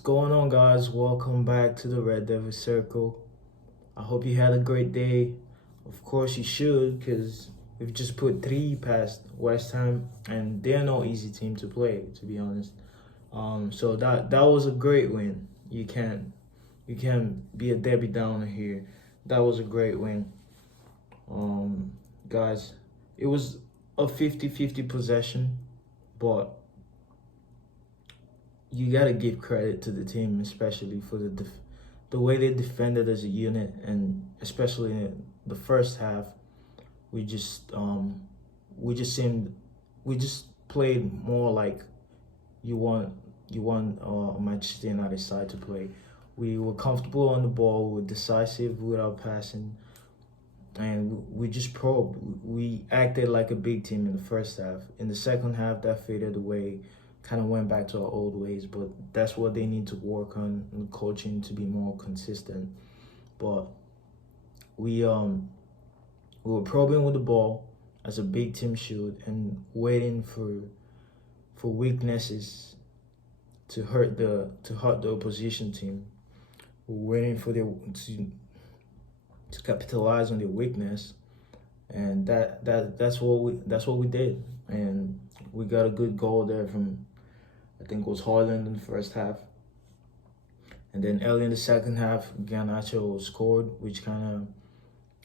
What's going on, guys? Welcome back to the Red Devil Circle. I hope you had a great day. Of course, you should, because we've just put three past Westham, and they're no easy team to play, to be honest. So that was a great win. You can't be a Debbie Downer here. That was a great win. Guys, it was a 50-50 possession, but you gotta give credit to the team, especially for the way they defended as a unit, and especially in the first half, we just um, we just seemed we just played more like you want Manchester United side to play. We were comfortable on the ball, we were decisive with our passing, and we just probed. We acted like a big team in the first half. In the second half, that faded away, kind of went back to our old ways. But that's what they need to work on in coaching to be more consistent. But we um we were probing with the ball as a big team should, and waiting for weaknesses to hurt the opposition team. We're waiting for to capitalize on their weakness, and that's what we did, and we got a good goal there from, I think it was Haaland in the first half, and then early in the second half, Garnacho scored, which kind of,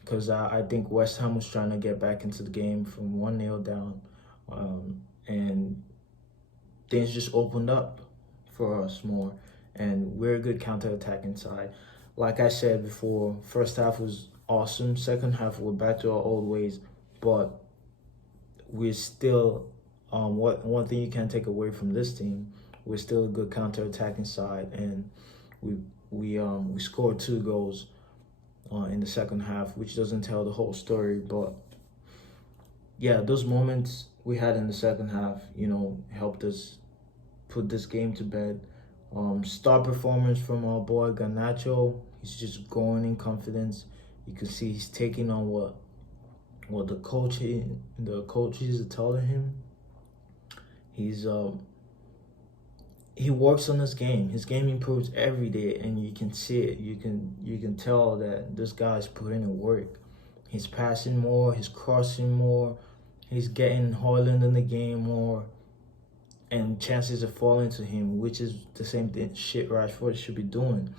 because I think West Ham was trying to get back into the game from 1-0 down, and things just opened up for us more, and we're a good counter-attacking side. Like I said before, first half was awesome. Second half, we're back to our old ways, but we're still what one thing you can't take away from this team. We're still a good counter-attacking side, and we scored 2 goals in the second half, which doesn't tell the whole story. But yeah, those moments we had in the second half, helped us put this game to bed. Star performance from our boy Garnacho. He's just growing in confidence. You can see he's taking on what the coaches are telling him. He works on his game. His game improves every day, and you can see it. You can tell that this guy's putting in work. He's passing more. He's crossing more. He's getting Haaland in the game more, and chances are falling to him, which is the same thing shit Rashford should be doing.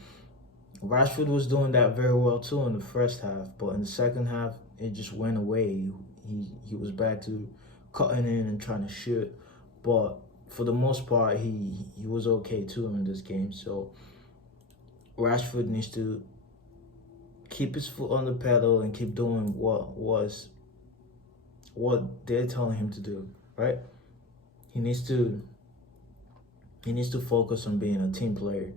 Rashford was doing that very well too in the first half, but in the second half, it just went away. He was back to cutting in and trying to shoot, but for the most part, he was okay too in this game. So Rashford needs to keep his foot on the pedal and keep doing what they're telling him to do, right? He needs to focus on being a team player.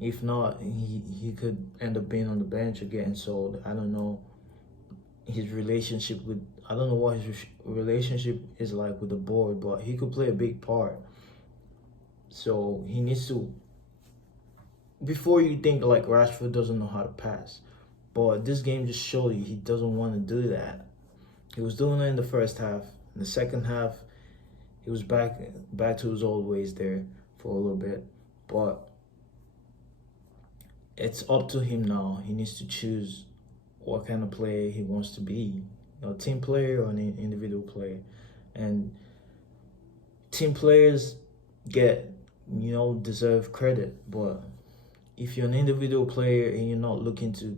If not, he could end up being on the bench or getting sold. I don't know I don't know what his relationship is like with the board, but he could play a big part. So he needs to, before you think like Rashford doesn't know how to pass, but this game just showed you he doesn't want to do that. He was doing it in the first half. In the second half, he was back to his old ways there for a little bit. But it's up to him now. He needs to choose what kind of player he wants to be, a team player or an individual player. And team players deserve credit. But if you're an individual player and you're not looking to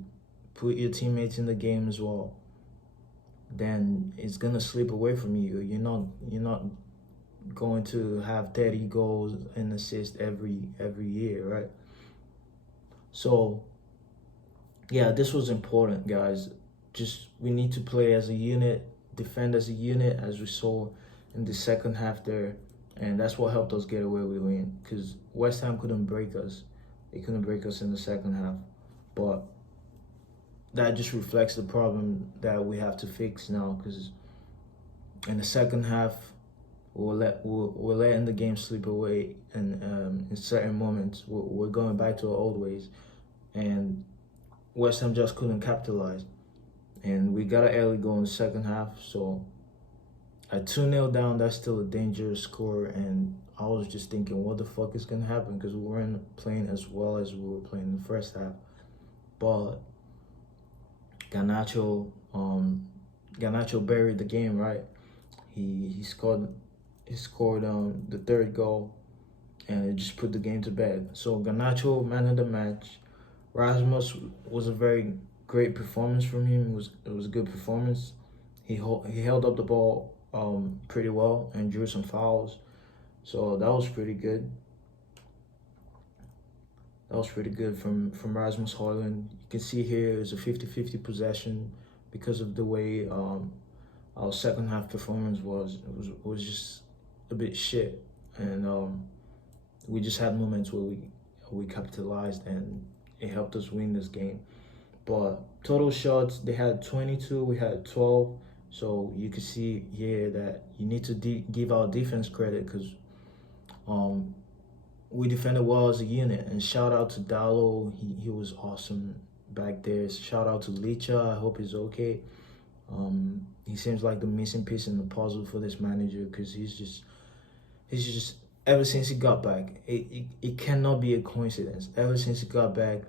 put your teammates in the game as well, then it's gonna slip away from you. You're not going to have 30 goals and assists every year, right? So yeah, this was important, guys. Just we need to play as a unit, defend as a unit, as we saw in the second half there, and that's what helped us get away with the win. Because West Ham couldn't break us; they couldn't break us in the second half. But that just reflects the problem that we have to fix now. Because in the second half, we're letting the game slip away, and in certain moments, we're going back to our old ways, and West Ham just couldn't capitalize. And we got an early goal in the second half, so at 2-0 down, that's still a dangerous score, and I was just thinking, what the fuck is gonna happen? Because we weren't playing as well as we were playing in the first half. But Garnacho, Garnacho buried the game, right? He scored the third goal, and it just put the game to bed. So Garnacho, man of the match. Rasmus was a very great performance from him. It was a good performance. He held up the ball pretty well and drew some fouls. So that was pretty good. That was pretty good from Rasmus Højlund. You can see here it's a 50-50 possession because of the way our second half performance was. It was just a bit shit, and we just had moments where we capitalized and it helped us win this game. But total shots, they had 22, we had 12. So you can see here that you need to give our defense credit, because um, we defended well as a unit. And shout out to Dallo, he was awesome back there. Shout out to Licha, I hope he's okay. He seems like the missing piece in the puzzle for this manager, because he's just ever since he got back, it cannot be a coincidence. Ever since he got back,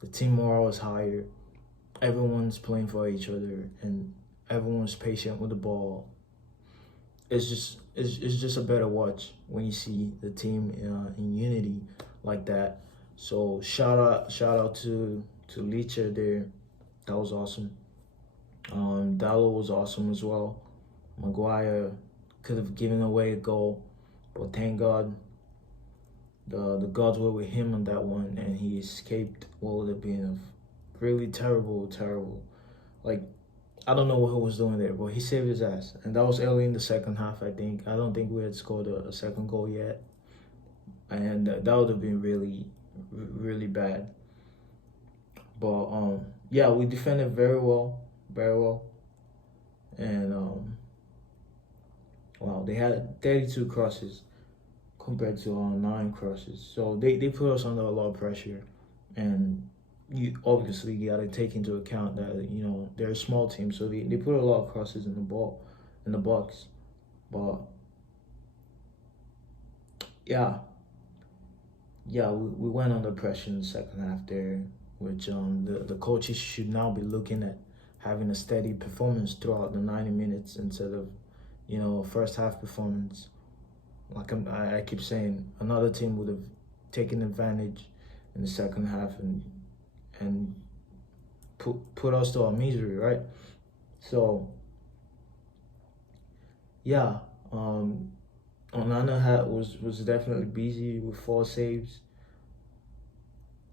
the team morale is higher. Everyone's playing for each other, and everyone's patient with the ball. It's just a better watch when you see the team in unity like that. So shout out to Licha there. That was awesome. Dallo was awesome as well. Maguire could have given away a goal, but thank God the gods were with him on that one, and he escaped what would have been a really terrible. Like, I don't know what he was doing there, but he saved his ass, and that was early in the second half. I think. I don't think we had scored a second goal yet, and that would have been really bad. But yeah, we defended very well, and wow, they had 32 crosses compared to 9 crosses. So they put us under a lot of pressure, and you obviously got to take into account that they're a small team, so they put a lot of crosses in the box. But yeah, we went under pressure in the second half there, which the coaches should now be looking at having a steady performance throughout the 90 minutes instead of first half performance. Like I keep saying, another team would have taken advantage in the second half and put us to our misery, right? So yeah, Onana was definitely busy with 4 saves,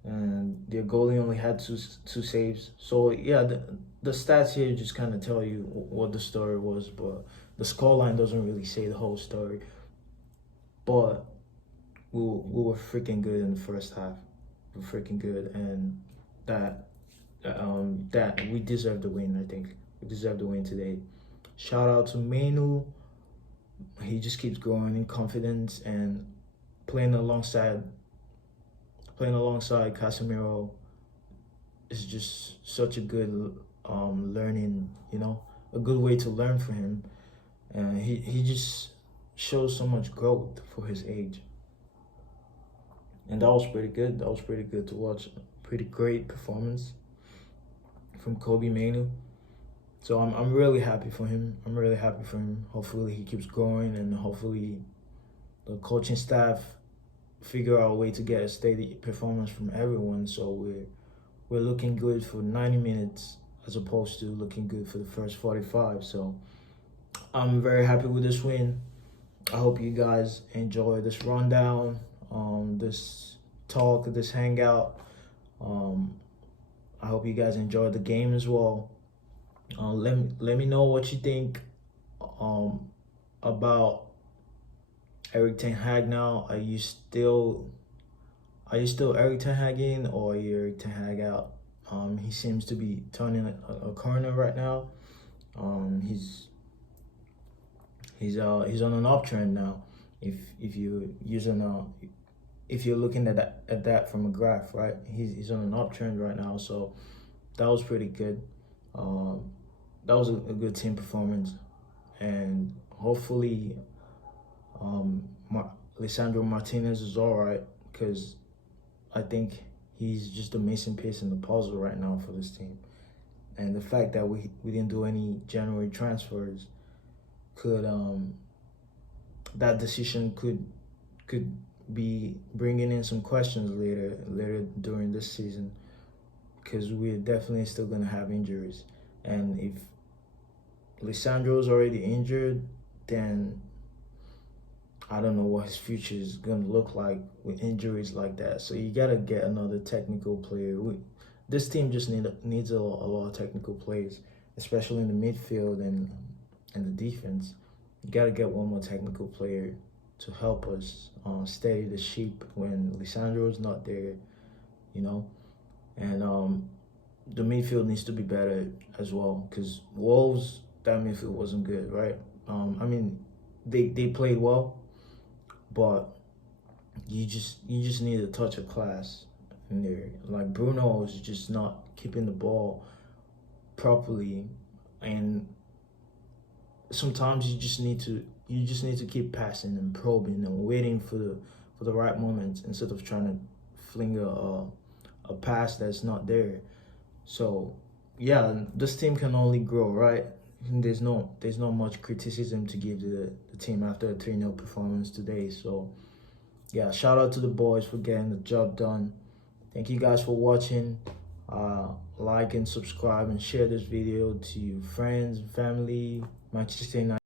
and their goalie only had two saves. So yeah, the stats here just kind of tell you what the story was, but the scoreline doesn't really say the whole story. But we were freaking good in the first half. We were freaking good, and that we deserve the win. I think we deserve the win today. Shout out to Menu. He just keeps growing in confidence, and playing alongside Casemiro is just such a good learning. A good way to learn for him, and he just shows so much growth for his age. And that was pretty good. That was pretty good to watch. Pretty great performance from Kobe Manu. So I'm really happy for him. Hopefully he keeps growing, and hopefully the coaching staff figure out a way to get a steady performance from everyone. So we're looking good for 90 minutes as opposed to looking good for the first 45. So I'm very happy with this win. I hope you guys enjoy this rundown, this talk, this hangout. I hope you guys enjoyed the game as well. Let me know what you think about Eric Ten Hag now. Are you still Eric Ten Hag in, or are you Eric Ten Hag out? He seems to be turning a corner right now. He's on an uptrend now. If you're looking at that from a graph, right? He's on an uptrend right now. So that was pretty good. That was a good team performance, and hopefully, Lisandro Martinez is all right because I think he's just the missing piece in the puzzle right now for this team. And the fact that we didn't do any January transfers could that decision could be bringing in some questions later during this season, because we're definitely still gonna have injuries. And if Lisandro's already injured, then I don't know what his future is gonna look like with injuries like that. So you gotta get another technical player. This team just needs a lot of technical players, especially in the midfield and the defense. You gotta get one more technical player to help us steady the sheep when Lisandro is not there, you know. And the midfield needs to be better as well, because Wolves, that midfield wasn't good, right? I mean, they played well, but you just need a touch of class in there. Like Bruno is just not keeping the ball properly, and sometimes you just need to keep passing and probing and waiting for the right moment instead of trying to fling a pass that's not there. So yeah, this team can only grow, right? There's not much criticism to give the team after a 3-0 performance today. So yeah, shout out to the boys for getting the job done. Thank you guys for watching. Like and subscribe and share this video to your friends and family. Manchester United